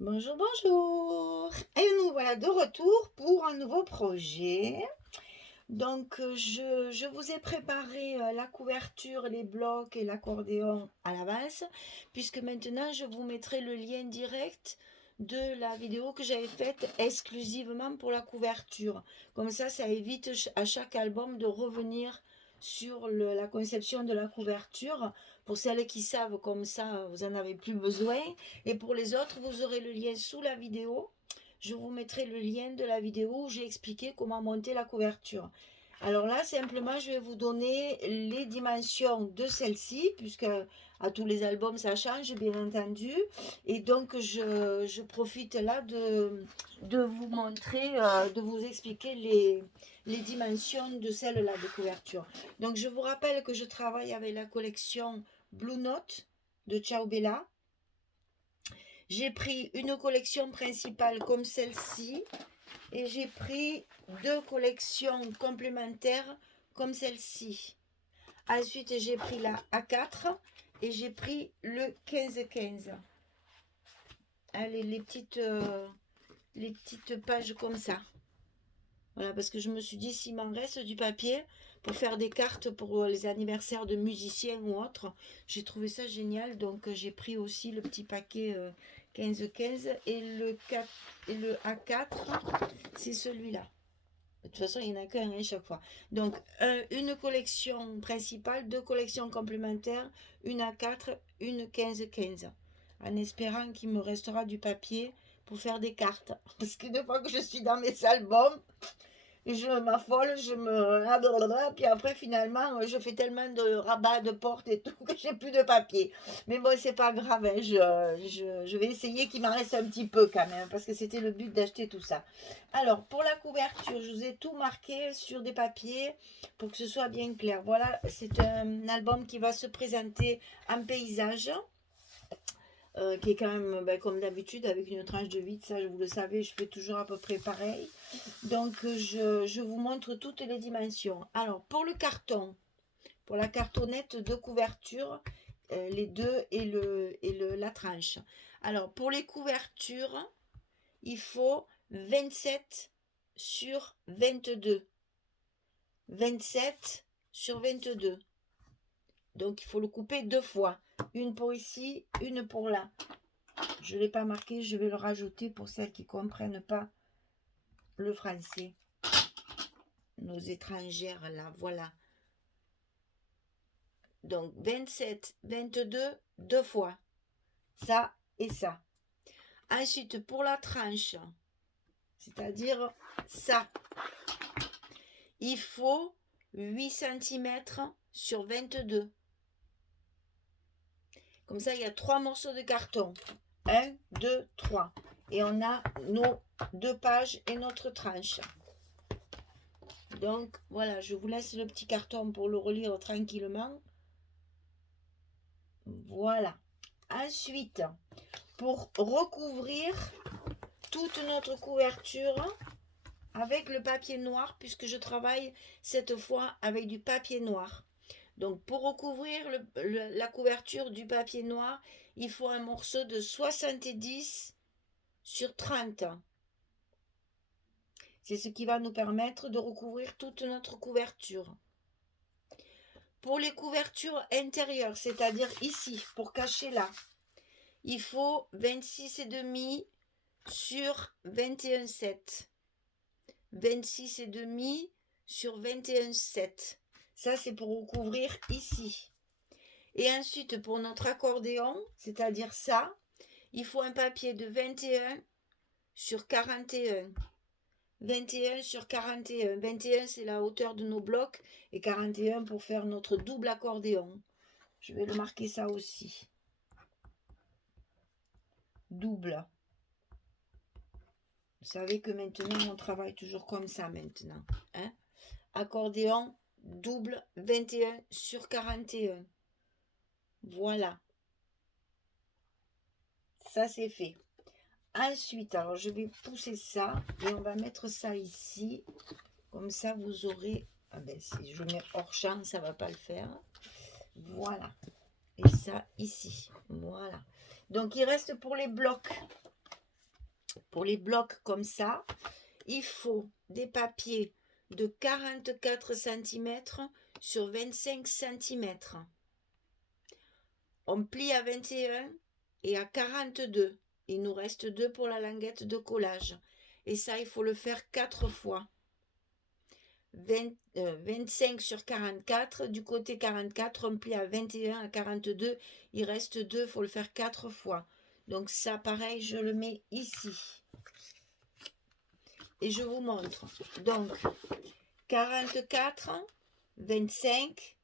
Bonjour, bonjour. Et nous voilà de retour pour un nouveau projet. Je vous ai préparé la couverture, les blocs et l'accordéon à l'avance, puisque maintenant je vous mettrai le lien direct de la vidéo que j'avais faite exclusivement pour la couverture. Comme ça évite à chaque album de revenir sur la conception de la couverture. Pour celles qui savent, comme ça, vous n'en avez plus besoin. Et pour les autres, vous aurez le lien sous la vidéo. Je vous mettrai le lien de la vidéo où j'ai expliqué comment monter la couverture. Alors là, simplement, je vais vous donner les dimensions de celle-ci, puisque à tous les albums, ça change, bien entendu. Et donc, je profite là de vous montrer, de vous expliquer les dimensions de celle-là de couverture. Donc, je vous rappelle que je travaille avec la collection Blue Note de Ciao Bella. J'ai pris une collection principale comme celle-ci et j'ai pris deux collections complémentaires comme celle-ci. Ensuite, j'ai pris la A4 et j'ai pris le 15-15. Allez, les petites pages comme ça. Voilà, parce que je me suis dit, s'il m'en reste du papier pour faire des cartes pour les anniversaires de musiciens ou autres, j'ai trouvé ça génial. Donc, j'ai pris aussi le petit paquet 15-15 et le A4, c'est celui-là. De toute façon, il n'y en a qu'un à chaque fois. Donc, une collection principale, deux collections complémentaires, une A4, une 15-15. En espérant qu'il me restera du papier pour faire des cartes. Parce qu'une fois que je suis dans mes albums, je m'affole, je me... Puis après, finalement, je fais tellement de rabats de portes et tout que j'ai plus de papier. Mais bon, c'est pas grave, hein, je vais essayer qu'il m'en reste un petit peu quand même, parce que c'était le but d'acheter tout ça. Alors, pour la couverture, je vous ai tout marqué sur des papiers pour que ce soit bien clair. Voilà, c'est un album qui va se présenter en paysage. Qui est quand même comme d'habitude avec une tranche de vide, ça vous le savez, je fais toujours à peu près pareil. Donc je vous montre toutes les dimensions. Alors pour le carton, pour la cartonnette de couverture, les deux et la tranche. Alors pour les couvertures, il faut 27 sur 22. 27 sur 22. Donc il faut le couper deux fois. Une pour ici, une pour là. Je ne l'ai pas marqué, je vais le rajouter pour celles qui ne comprennent pas le français. Nos étrangères là, voilà. Donc 27, 22, deux fois. Ça et ça. Ensuite, pour la tranche, c'est-à-dire ça, il faut 8 cm sur 22. Comme ça, il y a 3 morceaux de carton. 1, 2, 3. Et on a nos 2 pages et notre tranche. Donc, voilà, je vous laisse le petit carton pour le relire tranquillement. Voilà. Ensuite, pour recouvrir toute notre couverture avec le papier noir, puisque je travaille cette fois avec du papier noir. Donc, pour recouvrir la couverture du papier noir, il faut un morceau de 70 sur 30. C'est ce qui va nous permettre de recouvrir toute notre couverture. Pour les couvertures intérieures, c'est-à-dire ici, pour cacher là, il faut 26,5 sur 21,7. 26,5 sur 21,7. Ça, c'est pour recouvrir ici. Et ensuite, pour notre accordéon, c'est-à-dire ça, il faut un papier de 21 sur 41. 21 sur 41. 21, c'est la hauteur de nos blocs et 41 pour faire notre double accordéon. Je vais le marquer ça aussi. Double. Vous savez que maintenant, on travaille toujours comme ça maintenant. Hein? Accordéon double 21 sur 41. Voilà. Ça, c'est fait. Ensuite, alors je vais pousser ça et on va mettre ça ici. Comme ça, vous aurez... Ah ben, si je mets hors champ, ça ne va pas le faire. Voilà. Et ça, ici. Voilà. Donc, il reste pour les blocs. pour les blocs comme ça, il faut des papiers de 44 cm sur 25 cm. On plie à 21 et à 42. Il nous reste 2 pour la languette de collage. Et ça, il faut le faire 4 fois. 25 sur 44. Du côté 44, on plie à 21, à 42. Il reste 2, il faut le faire 4 fois. Donc ça, pareil, je le mets ici. Et je vous montre. Donc, 44, 25,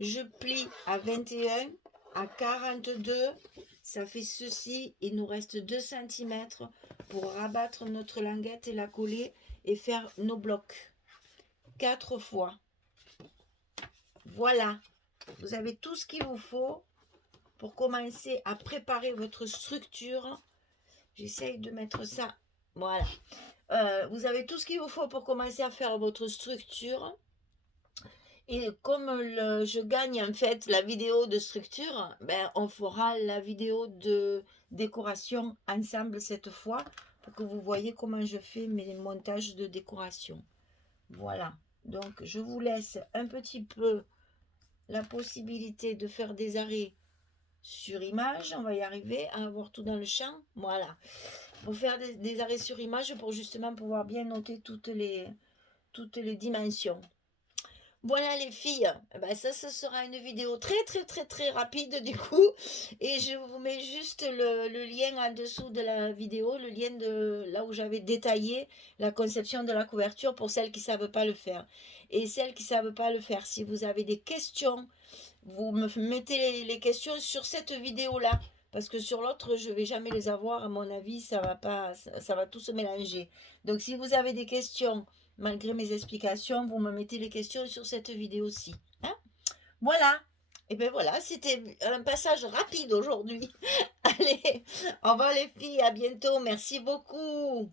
je plie à 21, à 42, ça fait ceci. Il nous reste 2 cm pour rabattre notre languette et la coller et faire nos blocs. 4 fois. Voilà. Vous avez tout ce qu'il vous faut pour commencer à préparer votre structure. J'essaye de mettre ça. Voilà. Vous avez tout ce qu'il vous faut pour commencer à faire votre structure. Et comme je gagne en fait la vidéo de structure, ben, on fera la vidéo de décoration ensemble cette fois pour que vous voyez comment je fais mes montages de décoration. Voilà. Donc je vous laisse un petit peu la possibilité de faire des arrêts sur image. On va y arriver à avoir tout dans le champ. Voilà. Pour faire des arrêts sur image pour justement pouvoir bien noter toutes les dimensions. Voilà les filles, ben ça ce sera une vidéo très rapide du coup, et je vous mets juste le lien en dessous de la vidéo, le lien de là où j'avais détaillé la conception de la couverture pour celles qui ne savent pas le faire. Et celles qui ne savent pas le faire, si vous avez des questions, vous me mettez les questions sur cette vidéo là, parce que sur l'autre je vais jamais les avoir, à mon avis ça va pas, ça va tout se mélanger. Donc si vous avez des questions malgré mes explications, vous me mettez les questions sur cette vidéo-ci. Hein, voilà. Et bien voilà, c'était un passage rapide aujourd'hui. Allez, au revoir les filles, à bientôt. Merci beaucoup.